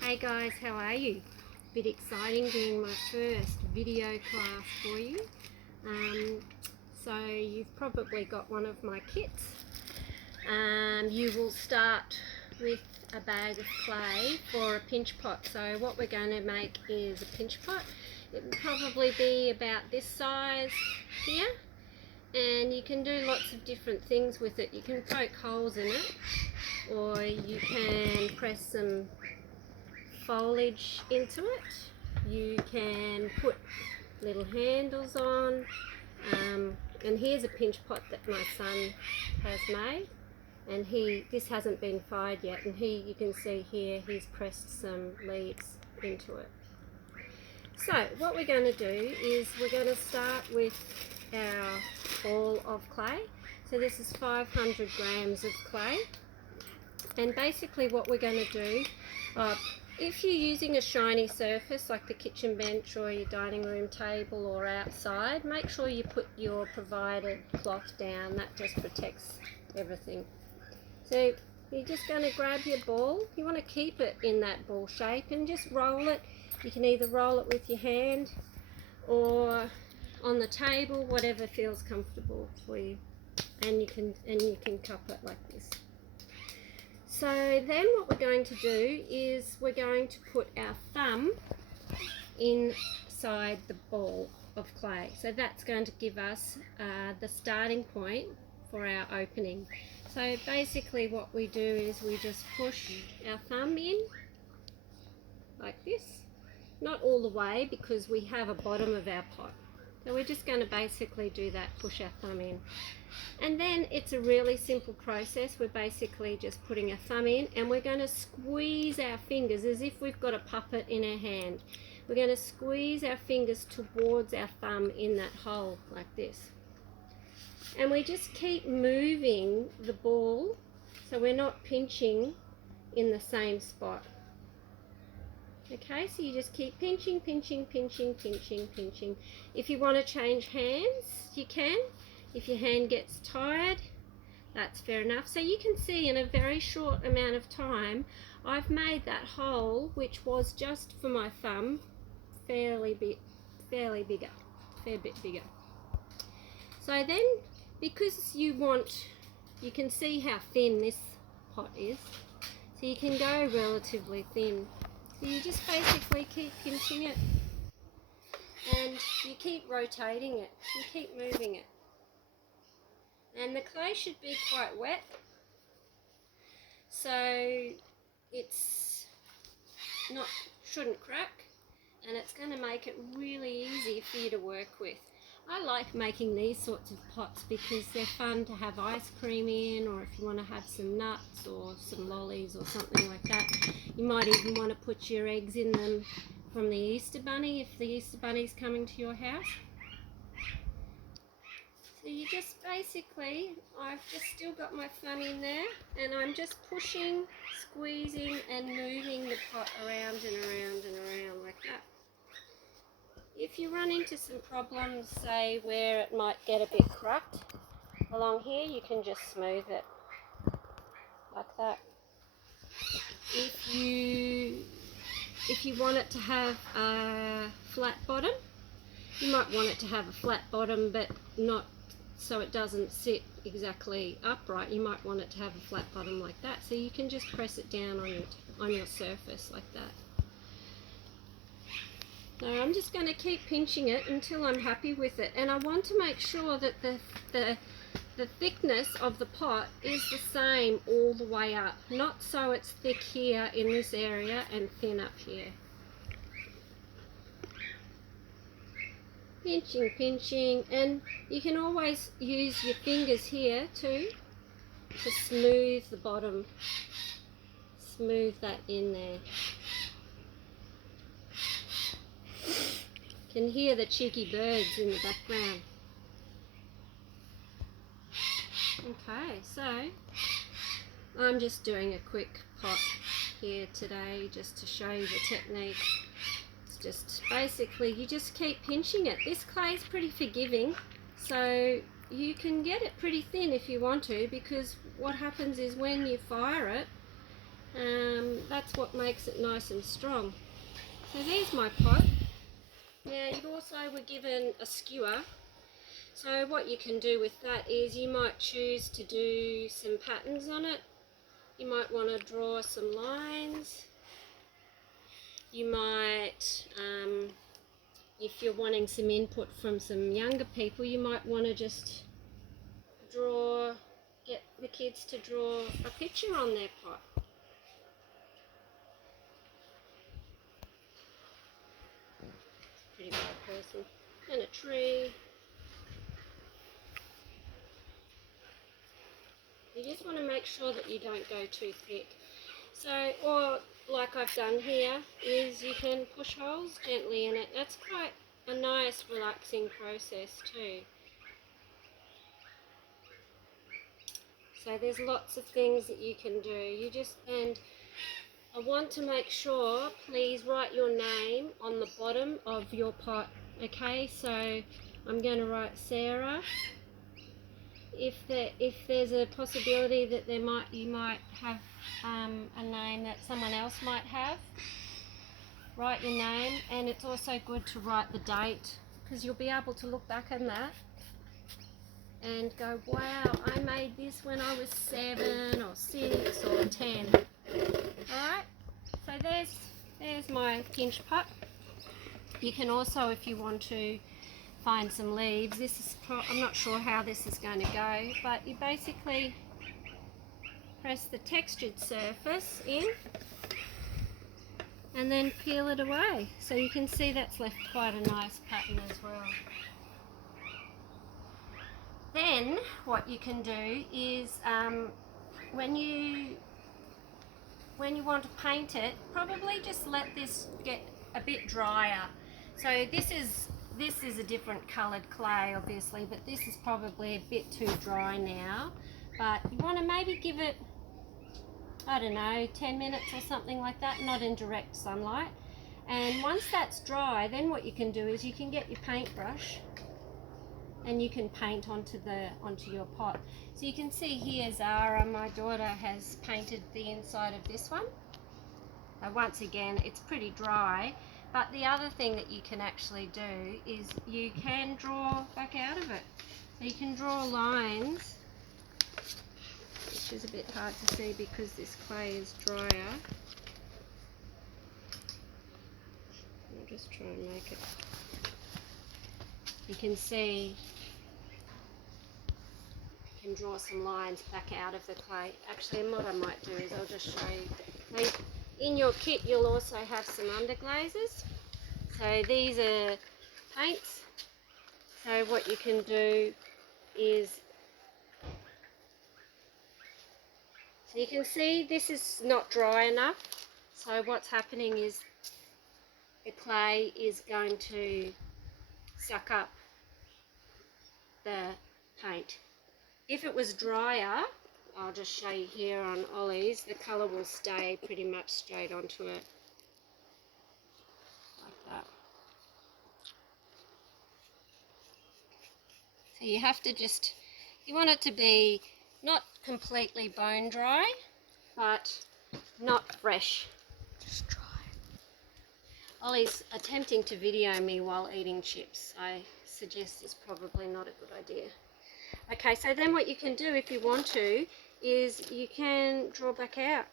Hey guys, how are you? Bit exciting doing my first video class for you. So you've probably got one of my kits. You will start with a bag of clay for a pinch pot. So what we're going to make is a pinch pot. It will probably be about this size here, and you can do lots of different things with it. You can poke holes in it, or you can press some foliage into it. You can put little handles on, and here's a pinch pot that my son has made, and this hasn't been fired yet, and you can see here he's pressed some leaves into it. So what we're going to do is we're going to start with our ball of clay. So this is 500 grams of clay, and basically what we're going to do, if you're using a shiny surface like the kitchen bench or your dining room table or outside, make sure you put your provided cloth down. That just protects everything. So you're just going to grab your ball. You want to keep it in that ball shape and just roll it. You can either roll it with your hand or on the table, whatever feels comfortable for you. And you can cup it like this. So then what we're going to do is we're going to put our thumb inside the ball of clay. So that's going to give us the starting point for our opening. So basically what we do is we just push our thumb in like this. Not all the way, because we have a bottom of our pot. So we're just going to basically do that, push our thumb in. And then it's a really simple process. We're basically just putting our thumb in, and we're going to squeeze our fingers as if we've got a puppet in our hand. We're going to squeeze our fingers towards our thumb in that hole like this. And we just keep moving the ball so we're not pinching in the same spot. Okay, so you just keep pinching, pinching, pinching, pinching, pinching. If you want to change hands, you can. If your hand gets tired, that's fair enough. So you can see in a very short amount of time, I've made that hole, which was just for my thumb, fair bit bigger. So then, because you can see how thin this pot is, so you can go relatively thin. So you just basically keep pinching it, and you keep rotating it, you keep moving it. And the clay should be quite wet, so shouldn't crack, and it's going to make it really easy for you to work with. I like making these sorts of pots because they're fun to have ice cream in, or if you want to have some nuts or some lollies or something like that. You might even want to put your eggs in them from the Easter Bunny, if the Easter Bunny's coming to your house. So you just basically, I've just still got my thumb in there, and I'm just pushing, squeezing and moving the pot around and around and around like that. If you run into some problems, say where it might get a bit cracked along here, you can just smooth it like that. If you want it to have a flat bottom, you might want it to have a flat bottom, but not so it doesn't sit exactly upright. You might want it to have a flat bottom like that. So you can just press it down on your surface like that. So I'm just going to keep pinching it until I'm happy with it, and I want to make sure that the thickness of the pot is the same all the way up, not so it's thick here in this area and thin up here. Pinching, pinching, and you can always use your fingers here too to smooth the bottom, smooth that in there. You can hear the cheeky birds in the background. Okay, so I'm just doing a quick pot here today just to show you the technique. It's just basically you just keep pinching it. This clay is pretty forgiving, so you can get it pretty thin if you want to, because what happens is when you fire it, that's what makes it nice and strong. So there's my pot. Now you also were given a skewer. So what you can do with that is you might choose to do some patterns on it. You might want to draw some lines. You might, if you're wanting some input from some younger people, you might want to just get the kids to draw a picture on their pot. Pretty bad person. And a tree. You just want to make sure that you don't go too thick. So, or like I've done here, is you can push holes gently in it. That's quite a nice relaxing process too. So there's lots of things that you can do. And I want to make sure, please write your name on the bottom of your pot. Okay, so I'm going to write Sarah. If there's a possibility that you might have a name that someone else might have, write your name. And it's also good to write the date, because you'll be able to look back on that and go, wow, I made this when I was 7 or 6 or 10. Alright, so there's my pinch pot. You can also, if you want to, find some leaves. I'm not sure how this is going to go, but you basically press the textured surface in and then peel it away. So you can see that's left quite a nice pattern as well. Then what you can do is when you want to paint it, probably just let this get a bit drier. So this is a different coloured clay, obviously, but this is probably a bit too dry now. But you want to maybe give it, I don't know, 10 minutes or something like that, not in direct sunlight. And once that's dry, then what you can do is you can get your paintbrush and you can paint onto your pot. So you can see here, Zara, my daughter, has painted the inside of this one. Once again, it's pretty dry. But the other thing that you can actually do is you can draw back out of it. So you can draw lines, which is a bit hard to see because this clay is drier. I'll just try and make it. You can see, you can draw some lines back out of the clay. Actually, what I might do is I'll just show you. So in your kit you'll also have some underglazes. So these are paints. So what you can do is, so you can see this is not dry enough. So what's happening is the clay is going to suck up the paint. If it was drier, I'll just show you here on Ollie's, the colour will stay pretty much straight onto it, like that. So you have to just, you want it to be not completely bone dry, but not fresh. Just dry. Ollie's attempting to video me while eating chips. I suggest it's probably not a good idea. Okay, so then what you can do if you want to is you can draw back out.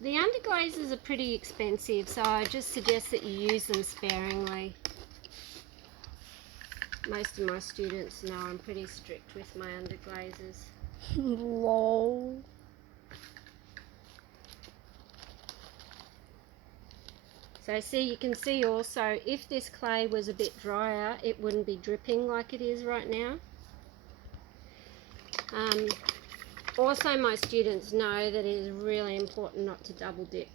The underglazes are pretty expensive, so I just suggest that you use them sparingly. Most of my students know I'm pretty strict with my underglazes. Lol. So see, you can see also, if this clay was a bit drier, it wouldn't be dripping like it is right now. Also, my students know that it is really important not to double dip.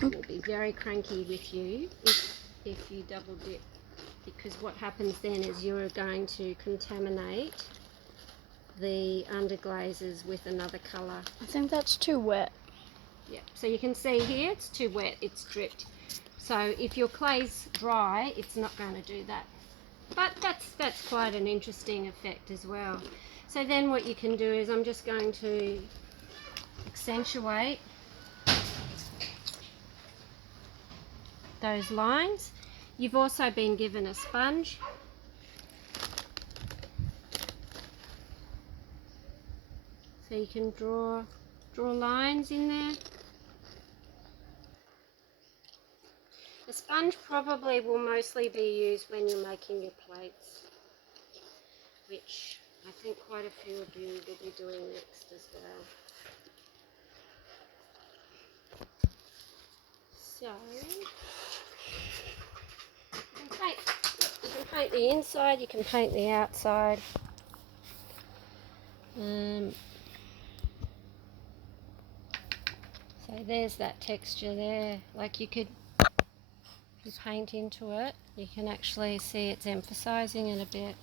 It will be very cranky with you if you double dip, because what happens then is you're going to contaminate the underglazes with another colour. I think that's too wet. Yeah, so you can see here it's too wet, it's dripped. So if your clay's dry, it's not going to do that. But that's quite an interesting effect as well. So then what you can do is I'm just going to accentuate those lines. You've also been given a sponge. So you can draw lines in there. The sponge probably will mostly be used when you're making your plates, which I think quite a few of you will be doing next as well. So you can paint the inside, you can paint the outside. So there's that texture there. Like you paint into it, you can actually see it's emphasizing it a bit.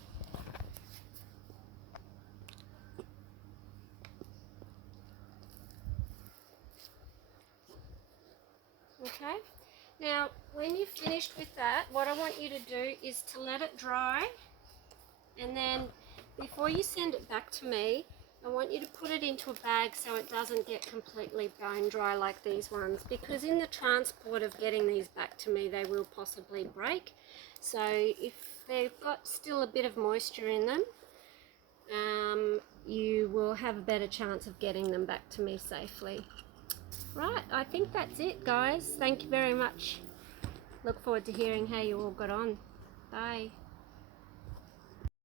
Okay, now when you've finished with that, what I want you to do is to let it dry, and then before you send it back to me, I want you to put it into a bag so it doesn't get completely bone dry like these ones, because in the transport of getting these back to me they will possibly break. So if they've got still a bit of moisture in them, you will have a better chance of getting them back to me safely. Right, I think that's it, guys. Thank you very much. Look forward to hearing how you all got on. Bye.